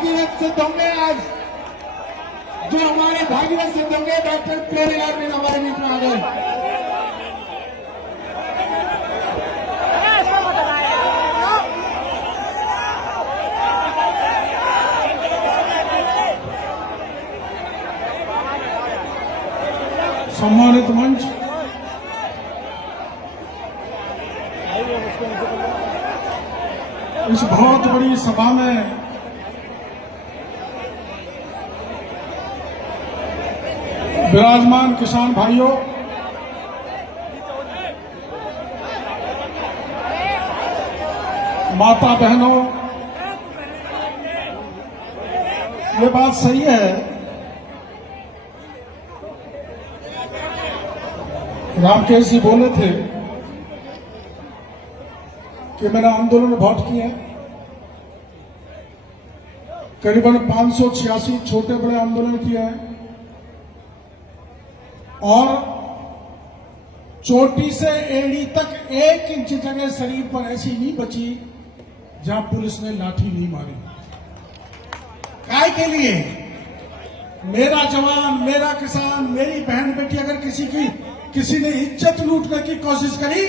भागीरथ सिद्ध होंगे आज, जो हमारे भागीरथ सिद्ध होंगे डॉक्टर प्रेमलाल मीणा हमारे बीच में आ गए। सम्मानित मंच, इस बहुत बड़ी सभा में विराजमान किसान भाइयों, माता बहनों, ये बात सही है, रामकेश जी बोले थे कि मैंने आंदोलन बहुत किए हैं, करीबन 586 छोटे बड़े आंदोलन किए हैं और चोटी से एड़ी तक 1 इंच जगह शरीर पर ऐसी नहीं बची जहां पुलिस ने लाठी नहीं मारी। काय के लिए? मेरा जवान, मेरा किसान, मेरी बहन बेटी अगर किसी ने इज्जत लूटने की कोशिश करी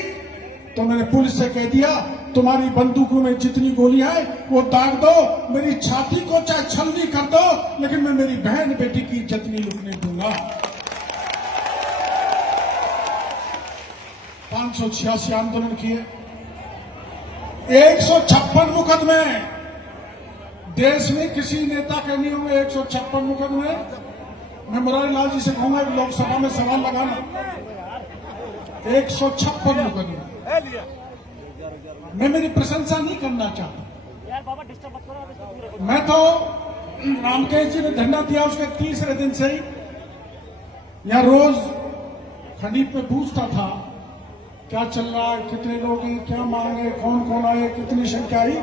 तो मैंने पुलिस से कह दिया, तुम्हारी बंदूकों में जितनी गोलियां है वो दाग दो, मेरी छाती को चाहे छलनी कर दो, लेकिन मैं मेरी बहन बेटी की इज्जत नहीं लूटने दूंगा। 586 आंदोलन किए, 156 मुकदमे, देश में किसी नेता के नहीं हुए 156 मुकदमे। मैं मुरारी लाल जी से कहूंगा कि लोकसभा में सवाल लगाना, 156 मुकदमे। मैं मेरी प्रशंसा नहीं करना चाहता, मैं तो रामकेश जी ने धरना दिया उसके तीसरे दिन से ही यहां रोज खंडीप पे पूछता था क्या चल रहा है, कितने लोग हैं, क्या मांगे, कौन कौन आए, कितनी संख्या आई।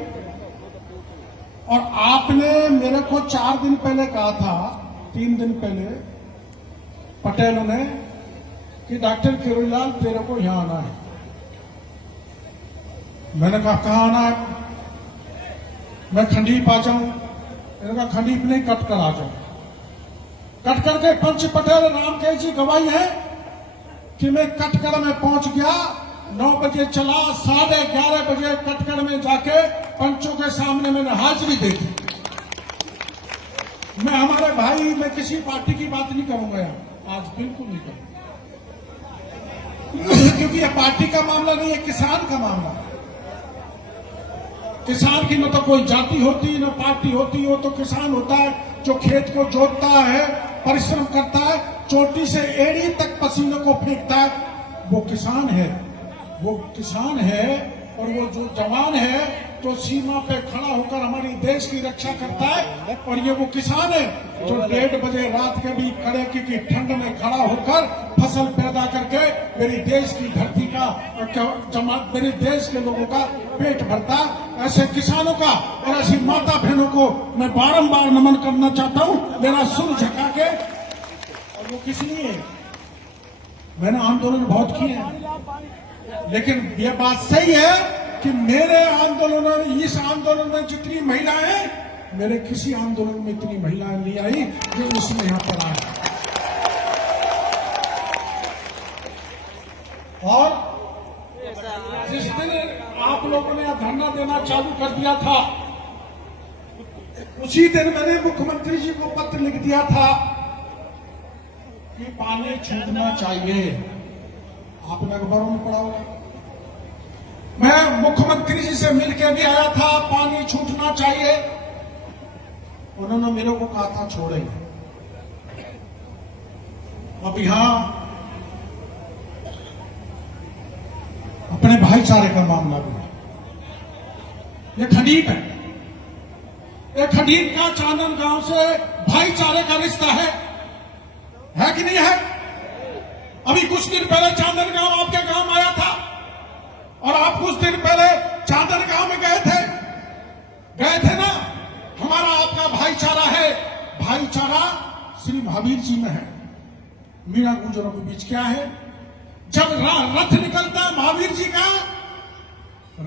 और आपने मेरे को 4 दिन पहले कहा था, 3 दिन पहले पटेल ने कि डॉक्टर किरोड़ीलाल तेरे को यहां आना है। मैंने कहा कहां आना है? मैं खंडीप आ जाऊं? मैंने कहा खंडीप नहीं, कटकर आ जाऊं। कटकर के पंच पटेल रामकेश जी गवाही है कि मैं कटकर में पहुंच गया, 9 बजे चला, 11:30 बजे कटकर में जाके पंचों के सामने मैंने हाजिरी दे दी। मैं हमारे भाई, मैं किसी पार्टी की बात नहीं करूंगा यहां, आज बिल्कुल नहीं करूंगा, क्योंकि यह पार्टी का मामला नहीं है, किसान का मामला है। किसान की न तो कोई जाति होती, न पार्टी होती, वो तो किसान होता है जो खेत को जोतता है, परिश्रम करता है, चोटी से एड़ी तक पसीने को फेंकता है, वो किसान है। वो किसान है और वो जो जवान है तो सीमा पे खड़ा होकर हमारी देश की रक्षा करता है। और ये वो किसान है जो 1:30 बजे रात के भी कड़े की ठंड में खड़ा होकर फसल पैदा करके मेरी देश की धरती का, मेरे देश के लोगों का पेट भरता। ऐसे किसानों का और ऐसी माता बहनों को मैं बारंबार नमन करना चाहता हूं, मेरा सुर झुका के। और वो किस लिए? मैंने आंदोलन बहुत किए हैं, लेकिन ये बात सही है कि मेरे आंदोलन में, इस आंदोलन में जितनी महिलाएं, मेरे किसी आंदोलन में इतनी महिलाएं नहीं आई जो उसमें यहां पर आए। और जिस दिन आप लोगों ने धरना देना चालू कर दिया था, उसी दिन मैंने मुख्यमंत्री जी को पत्र लिख दिया था कि पानी छूटना चाहिए। आपने अखबारों में पढ़ा होगा। मैं मुख्यमंत्री जी से मिलकर भी आया था, पानी छूटना चाहिए। उन्होंने मेरे को कहा था छोड़ेंगे। अब यहां अपने भाईचारे का मामला भी है। ये खंडीप है, ये खंडीप का चांदन गांव से भाईचारे का रिश्ता है कि नहीं है? अभी कुछ दिन पहले चांदन गांव आपके गांव आया था और आप कुछ दिन पहले चांदन गांव में गए थे ना। हमारा आपका भाईचारा है, भाईचारा श्री महावीर जी में है, मीणा गुर्जरों के बीच क्या है? जब रथ निकलता है महावीर जी का,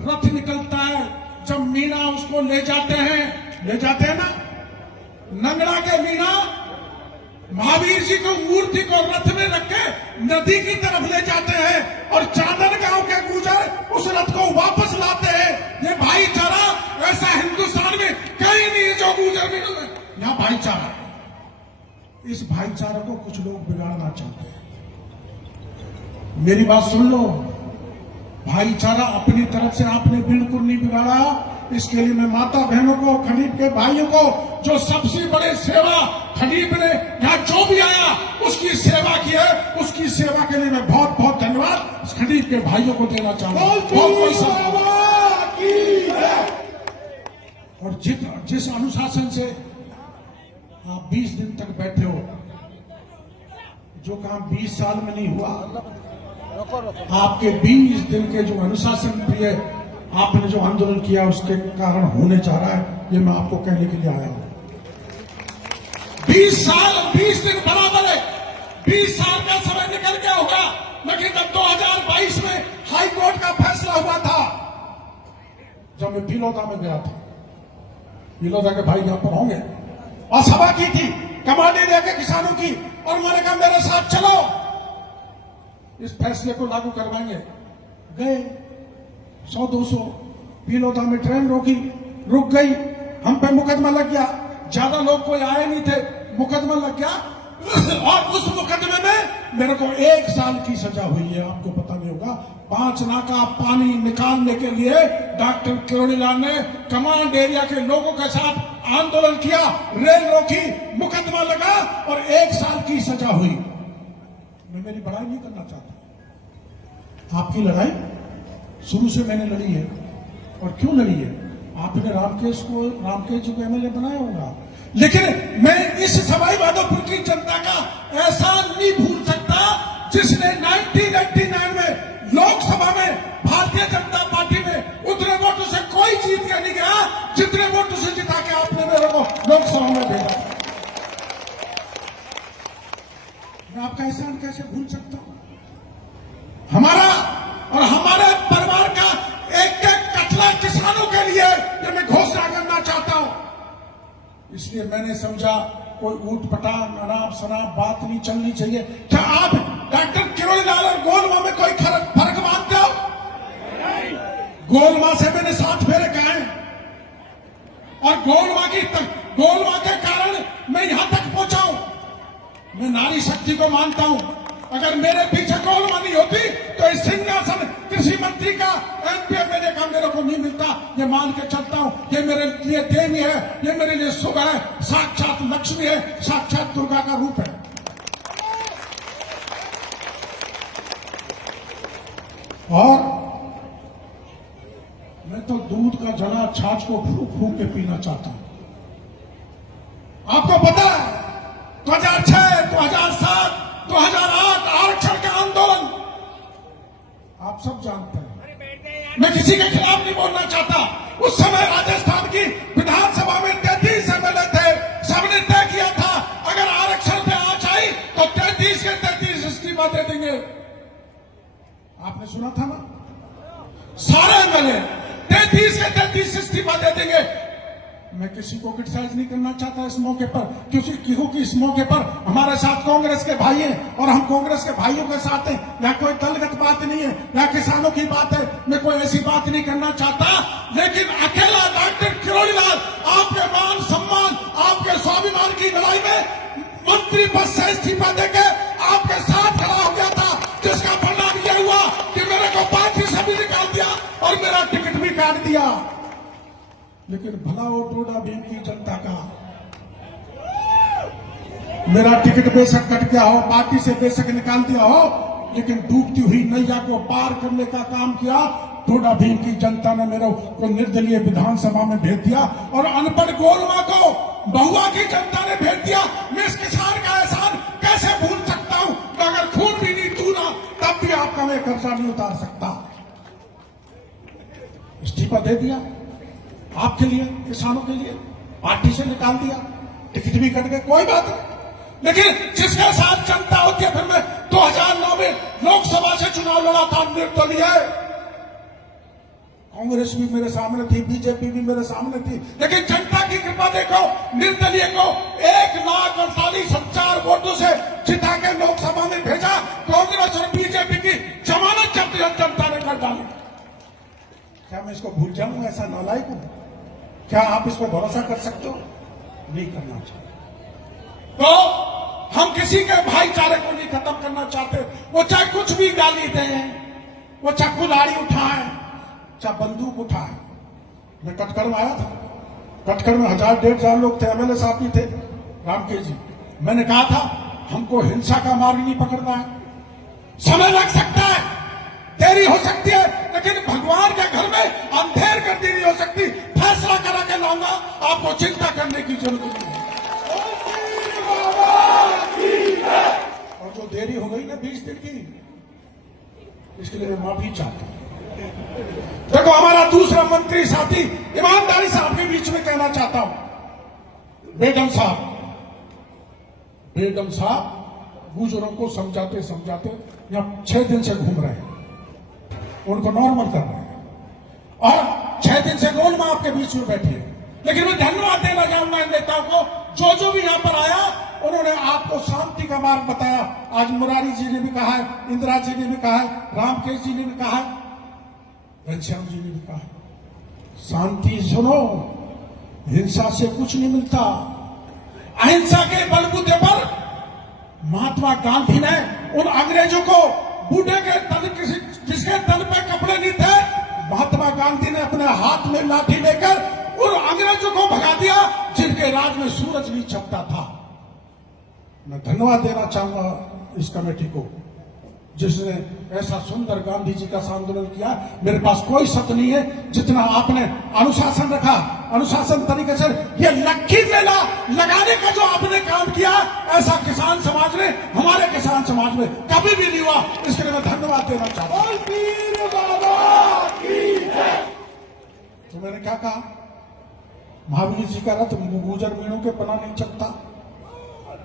रथ निकलता है, जब मीणा उसको ले जाते हैं ना, नंगड़ा के मीना महावीर जी को मूर्ति को रथ में रख के नदी की तरफ ले जाते हैं और चांदन गांव के गुजर उस रथ को वापस लाते हैं। ये भाईचारा ऐसा हिंदुस्तान में कहीं नहीं है जो गुजर में यहाँ भाईचारा है। इस भाईचारे को कुछ लोग बिगाड़ना चाहते हैं। मेरी बात सुन लो, भाईचारा अपनी तरफ से आपने बिल्कुल नहीं बिगाड़ा। इसके लिए मैं माता बहनों को, खनीब के भाइयों को, जो सबसे बड़े सेवा खनीब ने यहाँ जो भी आया उसकी सेवा की है, उसकी सेवा के लिए मैं बहुत बहुत धन्यवाद खनीब के भाइयों को देना चाहूंगा। और जिस अनुशासन से आप 20 दिन तक बैठे हो, जो काम 20 साल में नहीं हुआ, आपके 20 दिन के जो अनुशासन प्रिय आपने जो आंदोलन किया उसके कारण होने जा रहा है, ये मैं आपको कहने के लिए आया हूं। 20 साल और 20 दिन बराबर है। 20 साल का समय निकल गया होगा, लेकिन जब 2022 में हाई कोर्ट का फैसला हुआ था, जब मैं बिलोदा में गया था, बिलोदा के भाई यहां पर होंगे, और सभा की थी कमांड एरिया के किसानों की, और मैंने कहा मेरे साथ चलो, इस फैसले को लागू करवाएंगे। गए 100-200 बिलोदा में ट्रेन रुक गई, हम पे मुकदमा लग गया। ज्यादा लोग कोई आए नहीं थे, मुकदमा लग गया और उस मुकदमे में मेरे को 1 साल की सजा हुई है। आपको पता नहीं होगा, 5 नाका पानी निकालने के लिए डॉक्टर किरोड़ीलाल ने कमांड एरिया के लोगों के साथ आंदोलन किया, रेल रोकी, मुकदमा लगा और 1 साल की सजा हुई। मैं मेरी बड़ाई नहीं करना चाहता, आपकी लड़ाई शुरू से मैंने लड़ी है। और क्यों लड़ी है? आपने रामकेश जी को एमएलए बनाया होगा, लेकिन मैं इस सवाई माधोपुर की जनता का एहसान नहीं भूल सकता जिसने 1989 में लोकसभा में भारतीय जनता पार्टी में उतने वोटों से कोई जीत के नहीं गया जितने वोटों से जिता के आपने मेरे को लोकसभा में भेजा। मैं आपका एहसान कैसे भूल सकता हूं? हमारा और हमारे परिवार का एक एक कतला किसानों के लिए ये मैं घोषणा करना चाहता हूं। इसलिए मैंने समझा कोई ऊट पटांग अनाप शनाप बात नहीं चलनी चाहिए। क्या आप डॉक्टर किरोड़ीलाल और गोलमा में कोई फर्क मानते हो? गोलमा से मैंने 7 फेरे खाए और गोलमा के कारण मैं यहां तक पहुंचा हूं। मैं नारी शक्ति को मानता हूं। अगर मेरे पीछे गोलमा नहीं होती तो इस सिंहासन कृषि मंत्री का एमपी मेरे का मेरे को नहीं मिलता। ये मान के चलता हूं, ये मेरे लिए देवी है, ये मेरे लिए सुख है, साक्षात लक्ष्मी है, साक्षात दुर्गा का रूप है। और मैं तो दूध का जला छाछ को फूक फूक के पीना चाहता हूं। आपको पता है 2006, 2007, 2008 आरक्षण का आंदोलन आप सब जानते हैं। मैं किसी के खिलाफ नहीं बोलना चाहता। उस समय राजस्थान की विधानसभा में 33 एमएलए थे। सबने तय किया था अगर आरक्षण पे आंच आई तो 33 के 33 इस्तीफा दे देंगे। आपने सुना था ना, सारे एमएलए 33 के 33 इस्तीफा दे देंगे। मैं किसी को क्रिटिसाइज नहीं करना चाहता इस मौके पर, क्योंकि इस मौके पर हमारे साथ कांग्रेस के भाई हैं और हम कांग्रेस के भाइयों के साथ हैं। यहाँ कोई दलगत बात नहीं है, यहाँ किसानों की बात है। मैं कोई ऐसी बात नहीं करना चाहता, लेकिन अकेला डॉक्टर किरोड़ीलाल आपके मान सम्मान, आपके स्वाभिमान की लड़ाई में मंत्री पद से इस्तीफा देके आपके साथ खड़ा हो गया था, जिसका परिणाम यह हुआ कि मेरे को पार्टी से भी निकाल दिया और मेरा टिकट भी काट दिया। लेकिन भला वो टोडा भीम की जनता का, मेरा टिकट बेशक कट गया हो, पार्टी से बेशक निकाल दिया हो, लेकिन डूबती हुई नैया को पार करने का काम किया। टोडा भीम की जनता ने मेरे को निर्दलीय विधानसभा में भेज दिया और अनपढ़ गोलमा को बहुआ की जनता ने भेज दिया। मैं इस किसान का एहसान कैसे भूल सकता हूं? अगर खून भी नहीं दूंगा तब भी आपका मैं कर्जा नहीं उतार सकता। इस्तीफा दे दिया आपके लिए, किसानों के लिए, पार्टी से निकाल दिया, टिकट भी कट गए, कोई बात नहीं। लेकिन जिसके साथ जनता होती है, फिर मैं 2009 में लोकसभा से चुनाव लड़ा था निर्दलीय कांग्रेस भी मेरे सामने थी, बीजेपी भी मेरे सामने थी, लेकिन जनता की कृपा देखो, निर्दलीय को 1,48,000 वोटों से जिता के लोकसभा में भेजा। कांग्रेस और बीजेपी की जमानत जब्त जनता ने कर डाली। क्या मैं इसको भूल जाऊंगा? ऐसा नालायक हूं? क्या आप इस पर भरोसा कर सकते हो? नहीं करना चाहते। तो हम किसी के भाईचारे को नहीं खत्म करना चाहते। वो चाहे कुछ भी गाली दें, वो चाहे कुल्हाड़ी उठाएं, चाहे बंदूक उठाएं। मैं कटकड़ में आया था, कटकड़ में 1,000-1,500 लोग थे, एमएलए साहब भी थे, रामकेश जी। मैंने कहा था हमको हिंसा का मार्ग नहीं पकड़ना है। समय लग सकता है, देरी हो सकती है, लेकिन भगवान के घर में अंधेर कर देरी हो सकती। फैसला करा के लाऊंगा, आपको चिंता करने की जरूरत नहीं है। और जो देरी हो गई ना 20 दिन की, इसके लिए मैं माफी चाहता हूं। देखो, हमारा दूसरा मंत्री साथी ईमानदारी से आपके बीच में कहना चाहता हूं, बेगम साहब गुजरों को समझाते समझाते यहां 6 दिन से घूम रहे हैं, उनको नॉर्मल कर रहे हैं, और 6 दिन से गोल मां आपके बीच में बैठी है। लेकिन मैं धन्यवाद देना चाहूंगा इन नेताओं को, जो भी यहां पर आया, उन्होंने आपको शांति का मार्ग बताया। आज मुरारी जी ने भी कहा है, इंदिरा जी ने भी कहा है, रामकेश जी ने भी कहा है, घनश्याम जी ने भी कहा है, शांति सुनो, हिंसा से कुछ नहीं मिलता। अहिंसा के बलबूते पर महात्मा गांधी ने उन अंग्रेजों को, बूढ़े के तन, जिसके तन पे कपड़े नहीं थे, महात्मा गांधी ने अपने हाथ में लाठी लेकर उन अंग्रेजों को भगा दिया जिनके राज में सूरज नहीं छिपता था। मैं धन्यवाद देना चाहूंगा इस कमेटी को, जिसने ऐसा सुंदर गांधी जी का आंदोलन किया। मेरे पास कोई शब्द नहीं है, जितना आपने अनुशासन रखा, अनुशासन तरीके से ये लक्की मेला लगाने का जो आपने काम किया, ऐसा किसान समाज में, हमारे किसान समाज में कभी भी नहीं हुआ। इसके लिए मैं धन्यवाद देना चाहता हूं। तो मैंने क्या कहा, महावीर जी का रथ गुजर मीणों के पना नहीं चलता,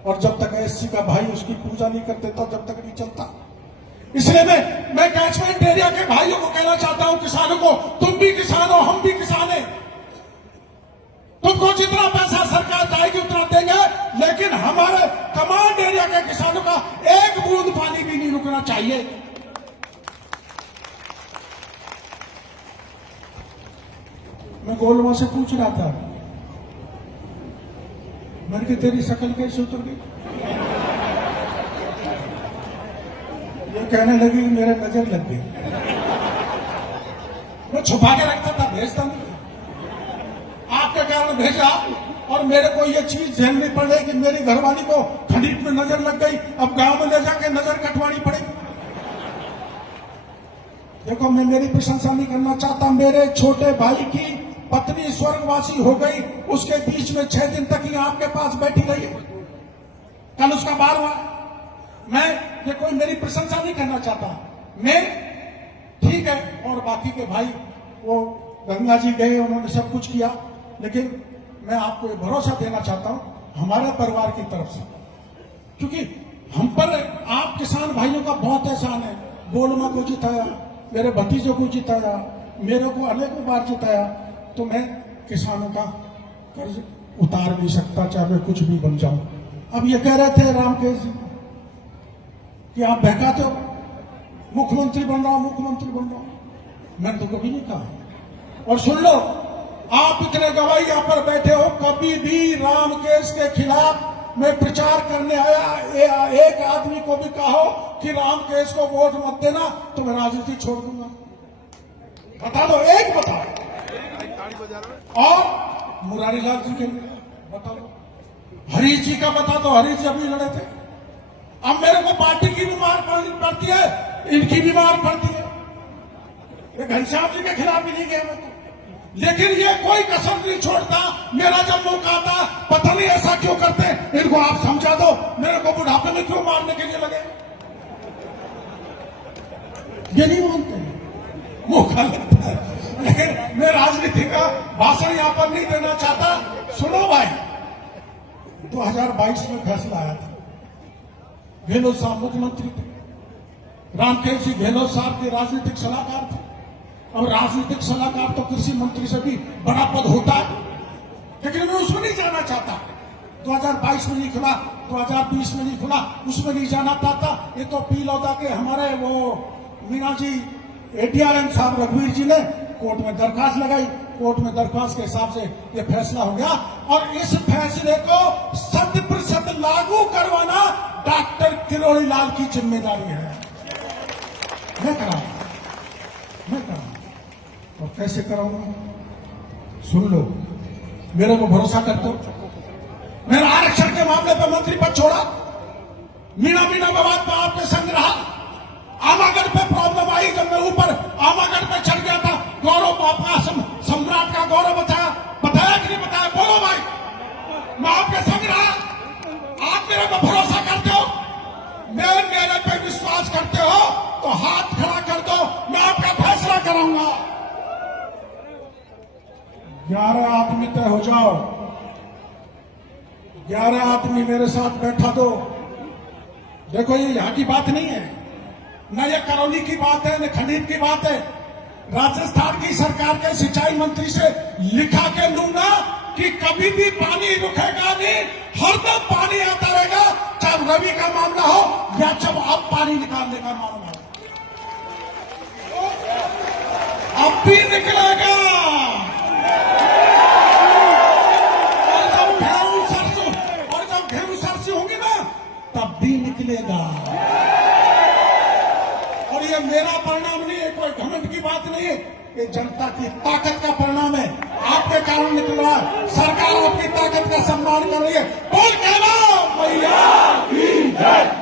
और जब तक एससी का भाई उसकी पूजा नहीं कर देता तब तक नहीं चलता। इसलिए मैं कैचमेंट एरिया के भाइयों को कहना चाहता हूं, किसानों को, तुम भी किसान हो, हम भी किसान हैं। तुमको जितना पैसा सरकार जाएगी उतना देंगे, लेकिन हमारे कमांड एरिया के किसानों का एक बूंद पानी भी नहीं रुकना चाहिए। मैं गोलमा से पूछ रहा था, मैंने कहा तेरी शक्ल कैसे उतर गई? ये कहने लगी मेरे नजर लग गई। मैं छुपा के रखता था, भेजता नहीं, आपके कारण भेजा। और मेरे को ये चीज झेलनी पड़ रही कि मेरी घरवाली को खंडित में नजर लग गई, अब गांव में ले जाके नजर कटवानी पड़ेगी। देखो, मैं मेरी प्रशंसा नहीं करना चाहता, मेरे छोटे भाई की पत्नी स्वर्गवासी हो गई, उसके बीच में 6 दिन तक ही आपके पास बैठी रही, कल उसका बार हुआ। मैं ये कोई मेरी प्रशंसा नहीं करना चाहता, मैं ठीक है, और बाकी के भाई वो गंगा जी गए, उन्होंने सब कुछ किया, लेकिन मैं आपको ये भरोसा देना चाहता हूं हमारे परिवार की तरफ से, क्योंकि हम पर आप किसान भाइयों का बहुत एहसान है। गोलमा को जिताया, मेरे भतीजों को जिताया, मेरे को अनेकों बार जिताया, तो मैं किसानों का कर्ज उतार नहीं सकता, चाहे मैं कुछ भी बन जाऊं। अब ये कह रहे थे रामकेश जी कि आप बहकाते हो, मुख्यमंत्री बन रहा हूं, मुख्यमंत्री बन रहा हूं। मैंने तो कभी नहीं कहा। और सुन लो, आप इतने गवाही यहां पर बैठे हो, कभी भी रामकेश के खिलाफ मैं प्रचार करने आया एक आदमी को भी कहो कि रामकेश को वोट मत देना तो मैं राजनीति छोड़ दूंगा। बता दो, एक बता। और मुरारी लाल जी के बता दो, हरीश जी का बता दो, हरीश जी अभी लड़े थे। अब मेरे को पार्टी की भी मार पड़ती है, इनकी भी मार पड़ती है। ये घनश्याम जी के खिलाफ भी नहीं गया मैं तो, लेकिन ये कोई कसर नहीं छोड़ता। मेरा जब मौका आता, पता नहीं ऐसा क्यों करते, इनको आप समझा दो, मेरे को बुढ़ापे में क्यों मारने के लिए लगे। ये नहीं मानते, मौका लगता है। लेकिन मैं राजनीति का भाषण यहां पर नहीं देना चाहता। सुनो भाई, 2022 में फैसला आया था, गहलोत साहब मुख्यमंत्री थे, रामकेश जी गहलोत साहब के राजनीतिक सलाहकार थे, अब राजनीतिक सलाहकार तो कृषि मंत्री से भी बड़ा पद होता है, लेकिन मैं उसमें नहीं जाना चाहता। 2022 में नहीं खुला, 2020 में नहीं खुला, उसमें नहीं जाना चाहता। ये तो पीलौदा के हमारे वो मीना जी ADRM साहब रघुवीर जी ने कोर्ट में दरखास्त लगाई, कोर्ट में दरखास्त के हिसाब से ये फैसला हो गया और इस फैसले को 100% लागू करवाना डॉक्टर किरोड़ी लाल की जिम्मेदारी है। मैं कराऊंगा और कैसे कराऊंगा सुन लो, मेरे को भरोसा करते हो। मेरा आरक्षण के मामले पर मंत्री पद छोड़ा, मीना विवाद पर आपके संग रहा, आमागढ़ पे प्रॉब्लम आई जब मैं ऊपर आमागढ़ पे चढ़ गया था, गौरव अपना सम्राट का गौरव बताया कि नहीं बताया? बोलो भाई, मैं आपके संग रहा, आप मेरे पे भरोसा करते हो, मेरे पे विश्वास करते हो तो हाथ खड़ा कर दो, मैं आपका फैसला कराऊंगा। 11 आदमी तय हो जाओ, 11 आदमी मेरे साथ बैठा दो। देखो ये यहां की बात नहीं है, न ये करौली की बात है, न खंडीप की बात है। राजस्थान की सरकार के सिंचाई मंत्री से लिखा के लूंगा कि कभी भी पानी रुकेगा नहीं, हरदम पानी आता रहेगा, चाहे रवि का मामला हो या जब अब पानी निकालने का मामला हो, अब भी निकलेगा। और जब गेहूं सरसी होंगी ना तब भी निकलेगा। और ये मेरा परिणाम नहीं है, कोई घमंड की बात नहीं है, ये जनता की ताकत का परिणाम है, आपके कारण निकल रहा है। सरकार आपकी ताकत का सम्मान कर रही है। बोल कहना मैया की जय।